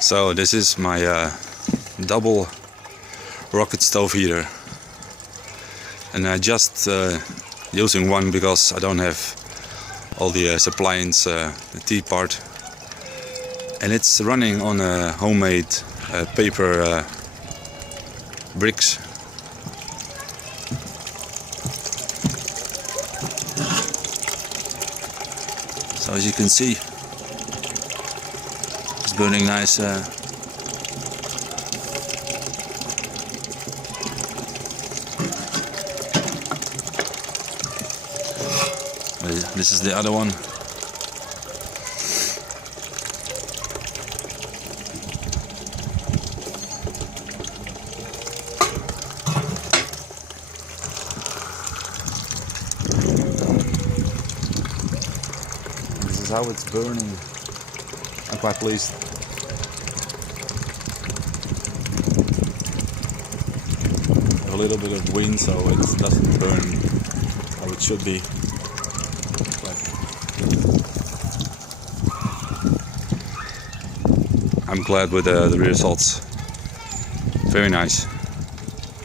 So this is my double rocket stove heater, and I just using one because I don't have all the appliance, the T part, and it's running on a homemade paper bricks. So as you can see, it's burning nice. This is the other one. This is how it's burning. I'm quite pleased. A little bit of wind, so it doesn't burn how it should be. I'm glad with the results. Very nice.